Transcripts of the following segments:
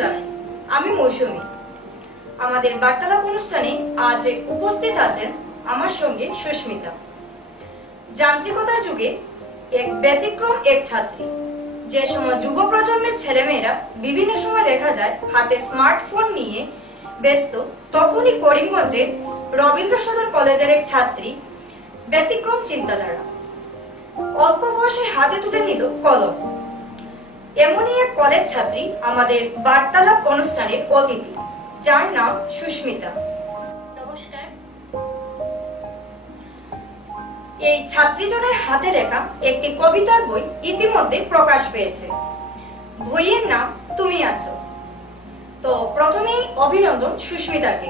জানাই। আমি মৌসুমী। আমাদের বার্তালাপ অনুষ্ঠানে আজ উপস্থিত আছেন আমার সঙ্গে সুস্মিতা। যান্ত্রিকতার যুগে এক ব্যতিক্রম এক ছাত্রী। যে সময় যুব প্রজন্মের ছেলেমেয়েরা বিভিন্ন সময় দেখা যায় হাতে স্মার্টফোন নিয়ে ব্যস্ত, তখনই করিমগঞ্জের রবীন্দ্র সদন কলেজের এক ছাত্রী ব্যতিক্রম চিন্তাধারা অল্প বয়সে হাতে তুলে নিল কলম। এমনই এক কলেজ ছাত্রী আমাদের বার্তালাপ অনুষ্ঠানের অতিথি, যার নাম সুস্মিতা। নমস্কার। এই ছাত্রীজনের হাতে লেখা একটি কবিতার বই ইতিমধ্যে প্রকাশ পেয়েছে। বইয়ের নাম তুমি আছো। তো প্রথমেই অভিনন্দন সুস্মিতাকে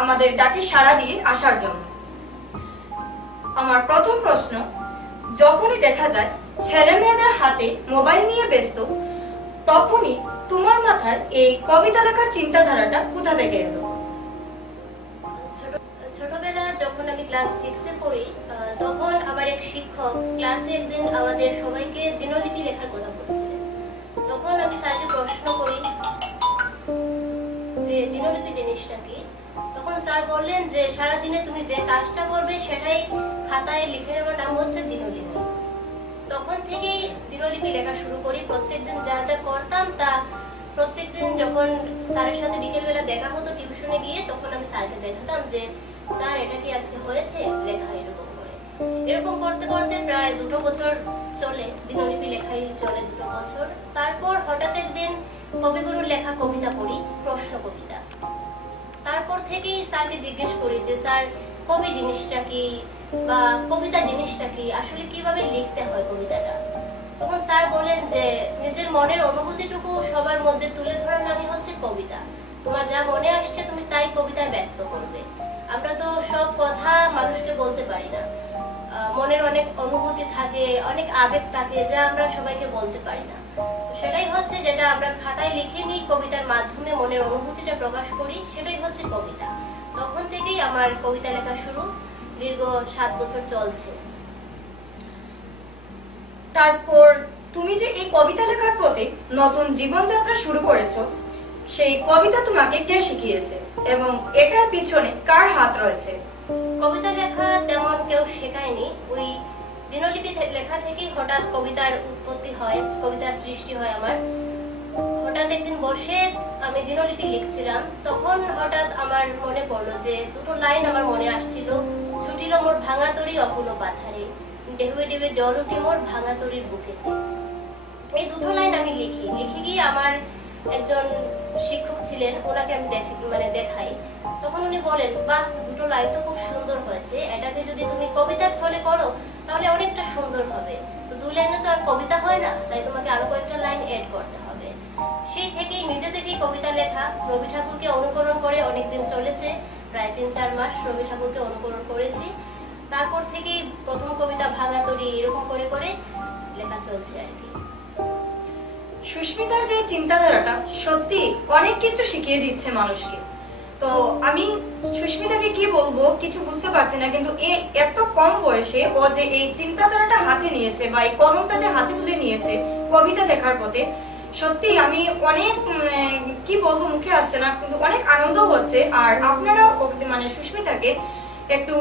আমাদের ডাকে সাড়া দিয়ে আসার জন্য। আমার প্রথম প্রশ্ন, যখনই দেখা যায় ছেলে মেয়েদের হাতে মোবাইল নিয়ে ব্যস্ত, তখনই তোমার মাথায় এই কবিতা লেখার চিন্তাধারাটা কোথা থেকে এলো? ছোটবেলা যখন আমি ক্লাস 6-এ পড়ি, তখন আমার এক শিক্ষক ক্লাসে একদিন আমাদের সবাইকে দিনলিপি লেখার কথা বলছিলেন। তখন আমি স্যারকে প্রশ্ন করি যে দিনলিপি জিনিসটা কি। তখন স্যার বললেন যে সারাদিনে তুমি যে কাজটা করবে সেটাই খাতায় লিখে নেওয়ার নাম হচ্ছে দিনলিপি। তখন থেকেই দিনলিপি লেখা শুরু করি। প্রত্যেকদিন যা যা করতাম তা প্রত্যেকদিন যখন স্যারের সাথে বিকেলবেলা দেখা হতো টিউশনে গিয়ে, তখন আমি স্যারকে দেখাতাম যে স্যার এটা কি আজকে হয়েছে লেখা, এরকম করে। এরকম করতে করতে প্রায় 2 বছর চলে, দিনলিপি লেখাই চলে 2 বছর। তারপর হঠাৎ একদিন কবিগুরুর লেখা কবিতা পড়ি, প্রশ্ন কবিতা। তারপর থেকেই স্যারকে জিজ্ঞেস করি যে স্যার কবি জিনিসটা কি বা কবিতা জিনিসটা কি, আসলে কিভাবে লিখতে হয় কবিতাটা। তখন স্যার বলেন যে নিজের মনের অনুভূতিটুকু সবার মধ্যে তুলে ধরার নামই হচ্ছে কবিতা। তোমার যা মনে আসছে তুমি তাই কবিতায় ব্যক্ত করবে। আমরা তো সব কথা মানুষকে বলতে পারি না, মনের অনেক অনুভূতি থাকে, অনেক আবেগ থাকে যা আমরা সবাইকে বলতে পারি না। সেটাই হচ্ছে যেটা আমরা খাতায় লিখে নিই, কবিতার মাধ্যমে মনের অনুভূতিটা প্রকাশ করি, সেটাই হচ্ছে কবিতা। তখন থেকেই আমার কবিতা লেখা শুরু, দীর্ঘ 7 বছর চলছে। তারপর তুমি যে এই কবিতা লেখার পথে নতুন জীবনযাত্রা শুরু করেছো, সেই কবিতা তোমাকে কে শিখিয়েছে এবং এটার পিছনে কার হাত রয়েছে? কবিতা লেখা তেমন কেউ শেখায়নি। ওই দিনলিপি লেখা থেকেই হঠাৎ কবিতার উৎপত্তি হয়, কবিতার সৃষ্টি হয় আমার। হঠাৎ একদিন বসে আমি দিনলিপি লিখছিলাম, তখন হঠাৎ আমার মনে পড়লো যে 2টো লাইন আমার মনে আসছিল। ছুটিল মোর ভাঙা তরি অকুল পাথারে, ঢেউয়ে ঢেউয়ে জল উঠি মোর ভাঙা তরির বুকেতে। এই 2টো লাইন আমি লিখে গিয়ে আমার একজন শিক্ষক ছিলেন, ওনাকে আমি দেখাই। তখন উনি বলেন, বাহ 2টো লাইন তো খুব সুন্দর হয়েছে, এটাকে যদি তুমি কবিতার ছলে করো তাহলে অনেকটা সুন্দর হবে। তো 2 লাইনে তো আর কবিতা হয় না, তাই তোমাকে আরো কয়েকটা লাইন এড করতে হবে। সেই থেকেই নিজে থেকেই কবিতা লেখা, রবি ঠাকুরকে অনুকরণ করে অনেকদিন চলেছে, প্রায় 3-4 মাস রবি ঠাকুরকে অনুকরণ করেছি। তারপর থেকেই প্রথম কবিতা ভাঙা তরি, এরকম করে করে লেখা চলছে আর কি। সুস্মিতার যে চিন্তাধারাটা সত্যি অনেক কিছু শিখিয়ে দিচ্ছে মানুষকে। তো আমি সুস্মিতাকে কি বলবো কিছু বুঝতে পারছি না, কিন্তু এই এত কম বয়সে ও যে এই চিন্তাধারাটা হাতে নিয়েছে বা এই কলমটা যে হাতে তুলে নিয়েছে কবিতা লেখার পথে, সত্যি আমি অনেক কি বলবো মুখে আসছে না, কিন্তু অনেক আনন্দ হচ্ছে। আর আপনারাও সুস্মিতাকে একটু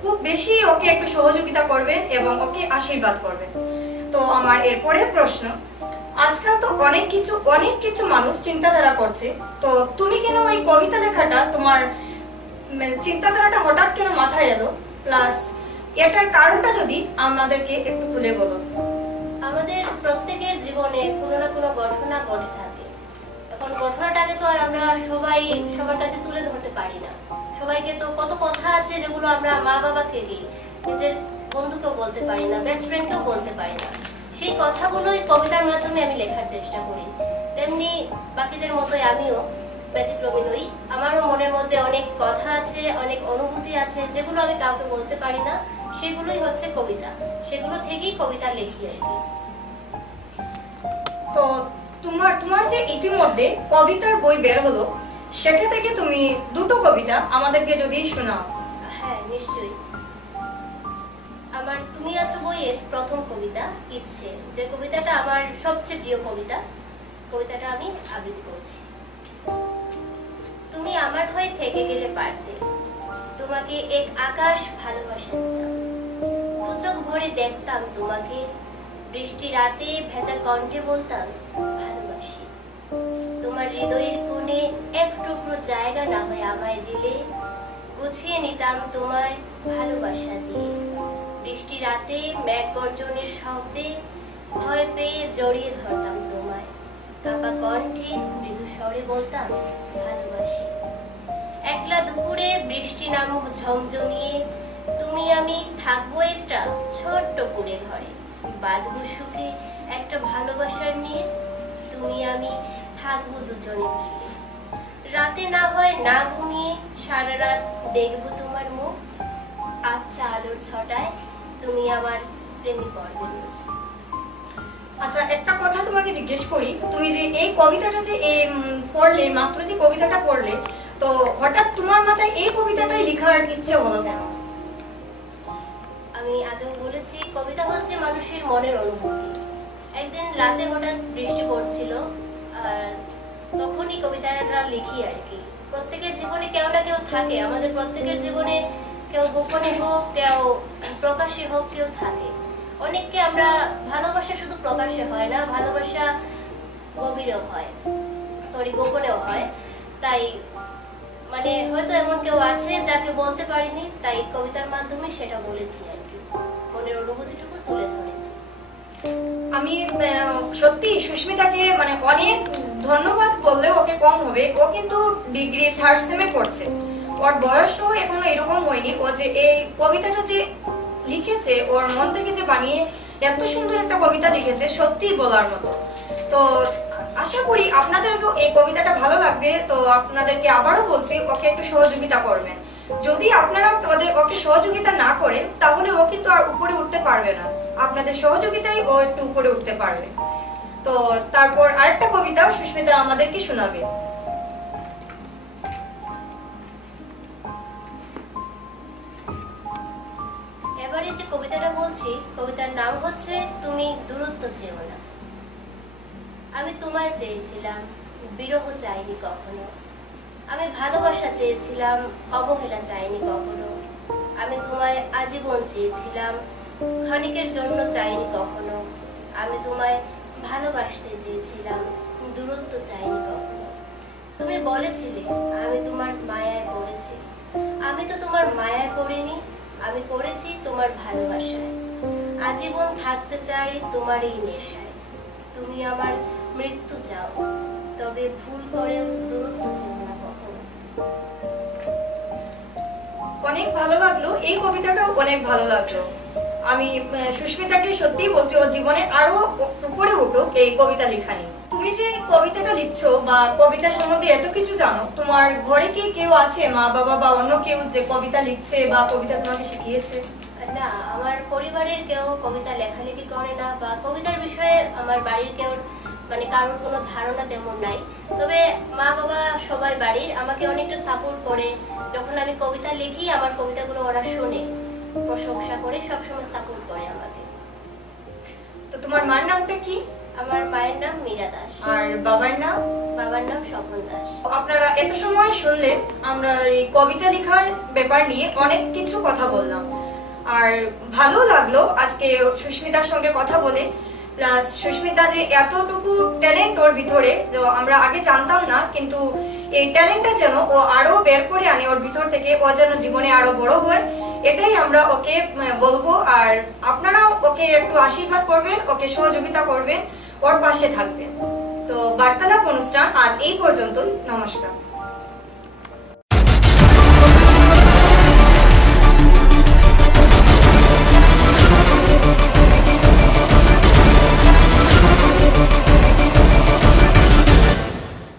খুব বেশি ওকে একটু সহযোগিতা করবেন এবং ওকে আশীর্বাদ করবেন। তো আমার এরপরের প্রশ্ন, আজকাল তো অনেক কিছু মানুষ চিন্তাধারা করছে, তো তুমি কেন এই কবিতা লেখাটা, তোমার চিন্তাধারাটা হঠাৎ কেন মাথায় এলো, প্লাস এটার কারণটা যদি আমাদেরকে একটু খুলে বলো। আমাদের প্রত্যেকের জীবনে কোনো না কোনো ঘটনা ঘটে থাকে। এখন ঘটনাটাকে তো আর আমরা সবাই সবার কাছে তুলে ধরতে পারি না। সবাইকে তো কত কথা আছে যেগুলো আমরা মা বাবাকে দিই, নিজের বন্ধুকেও বলতে পারি না, বেস্ট ফ্রেন্ডকেও বলতে পারি না। সেই কথাগুলোই কবিতার মাধ্যমে আমি লেখার চেষ্টা করি। তেমনি বাকিদের মতোই আমিও ব্যতিক্রমী নই। আমারও মনের মধ্যে অনেক কথা আছে, অনেক অনুভূতি আছে যেগুলো আমি কাউকে বলতে পারি না, সেগুলোই হচ্ছে কবিতা। সেগুলো থেকেই কবিতা লিখি আর কি। তো তোমার যে ইতিমধ্যে কবিতার বই বের হলো, সেটা থেকে তুমি 2টো কবিতা আমাদেরকে যদি শোনাও। হ্যাঁ, নিশ্চয়ই। আমার তুমি আছো বইয়ের প্রথম কবিতা ইচ্ছে, যে কবিতাটা আমার সবচেয়ে প্রিয় কবিতাটা আমি আবৃত্তি করছি। আমার হয়ে থেকে গেলে পারতে, তোমাকে এক আকাশ ভালোবাসা দিতাম, দু চোখ ভরে দেখতাম তোমাকে, বৃষ্টি রাতে ভেজা কণ্ঠে বলতাম ভালোবাসি। তোমার হৃদয়ের কোণে এক টুকরো জায়গা না হয় আমায় দিলে, গুছিয়ে নিতাম তোমায় ভালোবাসা দিয়ে। বৃষ্টি রাতে মেঘ গর্জনের শব্দে ভয় পেয়ে জড়িয়ে ধরতাম তোমায়, কাপা কণ্ঠে মৃদু স্বরে বলতাম ভালোবাসি। একলা দুপুরে বৃষ্টি নামুক ঝমঝমিয়ে, তুমি আমি থাকবো একটা ছোট্ট কুড়ে ঘরে, বাঁধবো সুখে একটা ভালোবাসার নিয়ে, তুমি আমি থাকবো দুজনে মিলে। রাতে না হয় না ঘুমিয়ে সারা রাত দেখবো তোমার মুখ, আবছা আলোর ছটায় তুমি আমার প্রেমে পড়বে রোজ। আচ্ছা, একটা কথা তোমাকে জিজ্ঞেস করি, তুমি যে এই কবিতাটা যে পড়লে, মাত্র যে কবিতাটা পড়লে, তো হঠাৎ তোমার মাথায় এই কবিতাটাই লেখার ইচ্ছে হলো কেন? আমি আগেও বলেছি, কবিতা হচ্ছে মানুষের মনের অনুভূতি। একদিন রাতে হঠাৎ বৃষ্টি পড়ছিল, আর তখনই কবিতাটা লিখি আর কি। প্রত্যেকের জীবনে কেউ না কেউ থাকে, আমাদের প্রত্যেকের জীবনে কেউ গোপনে হোক, কেউ প্রকাশ্যে হোক, কেউ থাকে। অনেককে আমরা ভালোবাসা শুধু প্রকাশ্যে হয় না, ভালোবাসা গভীরেও হয়, গোপনেও হয়। তাই মানে হয়তো এমন কেউ আছে যাকে বলতে পারিনি, তাই কবিতার মাধ্যমে সেটা বলেছি আর কি, মনের অনুভূতিটুকু তুলে ধরেছি। আমি সত্যি সুস্মিতাকে মানে অনেক ধন্যবাদ বললে ওকে কম হবে। ও কিন্তু ডিগ্রি 3rd সেমে পড়ছে, ওর বয়সও এখনো এরকম হয়নি। ও যে এই কবিতাটা যে লিখেছে, ওর মন থেকে যে বানিয়ে এত সুন্দর একটা কবিতা লিখেছে, সত্যি বলার মতো। তো আশা করি আপনাদেরকেও এই কবিতাটা ভালো লাগবে। তো আপনাদেরকে আবারও বলছি, ওকে একটু সহযোগিতা করবেন। যদি আপনারা ওকে সহযোগিতা না করেন, তাহলে ও কিন্তু আর উপরে উঠতে পারবে না। আপনাদের সহযোগিতায় ও একটু উপরে উঠতে পারবে। তো তারপর আরেকটা কবিতা সুস্মিতা আমাদেরকে শোনাবে। এবারে যে কবিতাটা বলছি, কবিতার নাম হচ্ছে তুমি দূরত্ব চেও না। আমি তোমায় চেয়েছিলাম, বিরহ চাইনি কখনো। আমি ভালোবাসা চেয়েছিলাম, অবহেলা চাইনি কখনো। আমি তোমায় আজীবন চেয়েছিলাম, ক্ষণিকের জন্য চাইনি কখনো। আমি তোমায় ভালোবাসতে চেয়েছিলাম, দূরত্ব চাইনি কখনো। তুমি বলেছিলে আমি তোমার মায়ায় পড়েছি, আমি তো তোমার মায়ায় পড়িনি, আমি পড়েছি তোমার ভালোবাসায়। আজীবন থাকতে চাই তোমার এই নেশায়। তুমি আমার মৃত্যু চাও, তবে ভুল করে দূরত্ব চেও না কখনো। অনেক ভালো লাগলো, এই কবিতাটাও অনেক ভালো লাগলো। আমি সুস্মিতাকে সত্যিই বলছি, ওর জীবনে আরো উপরে উঠুক এই কবিতা লেখা নিয়ে। তুমি যে কবিতাটা লিখছো বা কবিতা সম্বন্ধে এত কিছু জানো, তোমার ঘরে কি কেউ আছে, মা বাবা বা অন্য কেউ যে কবিতা লিখছে বা কবিতা তোমাকে শিখিয়েছে? না, আমার পরিবারের কেউ কবিতা লেখালেখি করে না, বা কবিতার বিষয়ে আমার বাড়ির কেউ মানে কারোর কোনো ধারণা তেমন নাই। তবে মা বাবা সবাই বাড়ির আমাকে অনেকটা সাপোর্ট করে। যখন আমি কবিতা লিখি, আমার কবিতাগুলো ওরা শোনে, প্রশংসা করে, সবসময় সাপোর্ট করে আমাকে। তো তোমার মার নামটা কি? আমার মায়ের নাম মীরা দাস। আর বাবার নাম? বাবার নাম স্বপন দাস। আপনারা এত সময় শুনলেন, আমরা এই কবিতা লেখার ব্যাপার নিয়ে অনেক কিছু কথা বললাম, আর ভালো লাগলো আজকে সুস্মিতার সঙ্গে কথা বলে। প্লাস সুস্মিতা যে এতটুকু ট্যালেন্ট ওর ভিতরে, যে আমরা আগে জানতাম না, কিন্তু এই ট্যালেন্টটা যেন ও আরো বের করে আনে ওর ভিতর থেকে, ও যেন জীবনে আরো বড় হয়, এটাই আমরা ওকে বলবো। আর আপনারাও ওকে একটু আশীর্বাদ করবেন, ওকে সহযোগিতা করবেন, ওর পাশে থাকবেন। তো বার্তালাপ অনুষ্ঠান আজ এই পর্যন্তই। নমস্কার।